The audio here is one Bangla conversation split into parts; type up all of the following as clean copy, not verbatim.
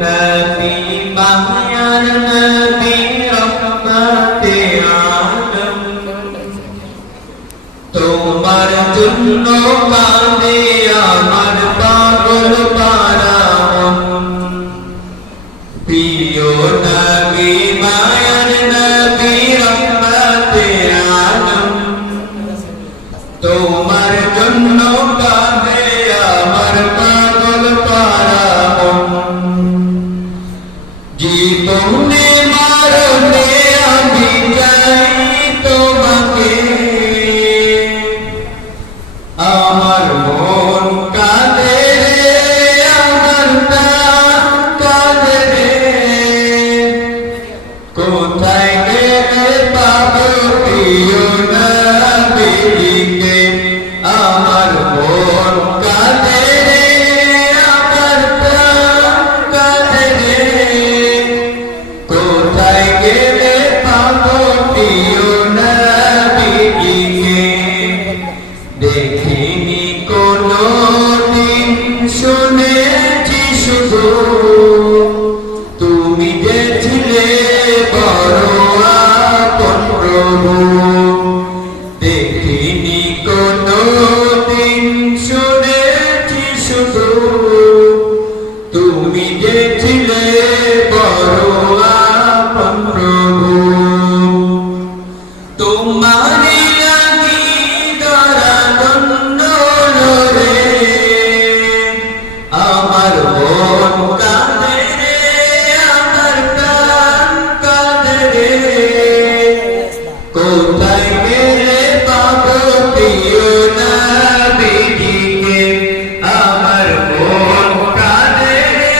নবী মায়ার নবী রহমতে আলম তোমার জন্য কাঁদে আমার পাগল পারা মন প্রিয় নবী মায়ার নবী রহমতে আলম তোমার জন্য কাঁদে আমার পাগল পারা মন জীবনে মরণে আমি চাই তোমাকে আমার মন কাঁদে রে আমার প্রাণ কাঁদে রে কোথায় গেলে পাবো প্রিয় নবীকে আমার মন কাঁদে রে আমার প্রাণ কাঁদে রে কোথায় গেলে পাবো প্রিয় নবীকে দেখিনি কোনো দিন শুনেছি শুধু তুমি যে ছিলে বড় আপন প্রভু দেখিনি কোনো দিন শুনেছি শুধু তুমি যে ছিলে বড় আপন প্রভু তোমারি লাগি ধরা ধন্য রে আমার মন কাঁদে রে আমার প্রাণ কাঁদে রে কোথায় গেলে পাবো প্রিয় নবীকে আমার মন কাঁদে রে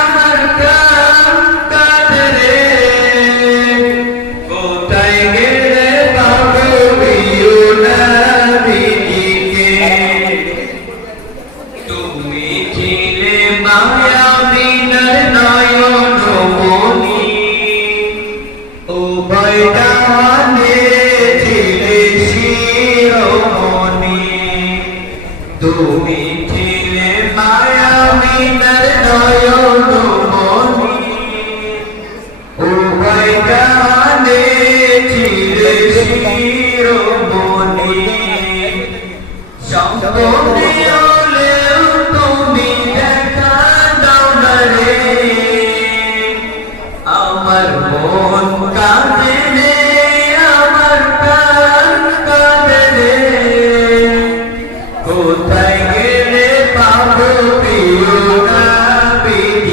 আমার প্রাণ কাঁদে রে কোথায় গেলে পাবো প্রিয় নবীকে তুমি ছিলে মায়াবিনার নয়ন মনি উভয় ডানে ছিলে শিরোমণি তুমি ছিলে মায়াবিনার নয়ন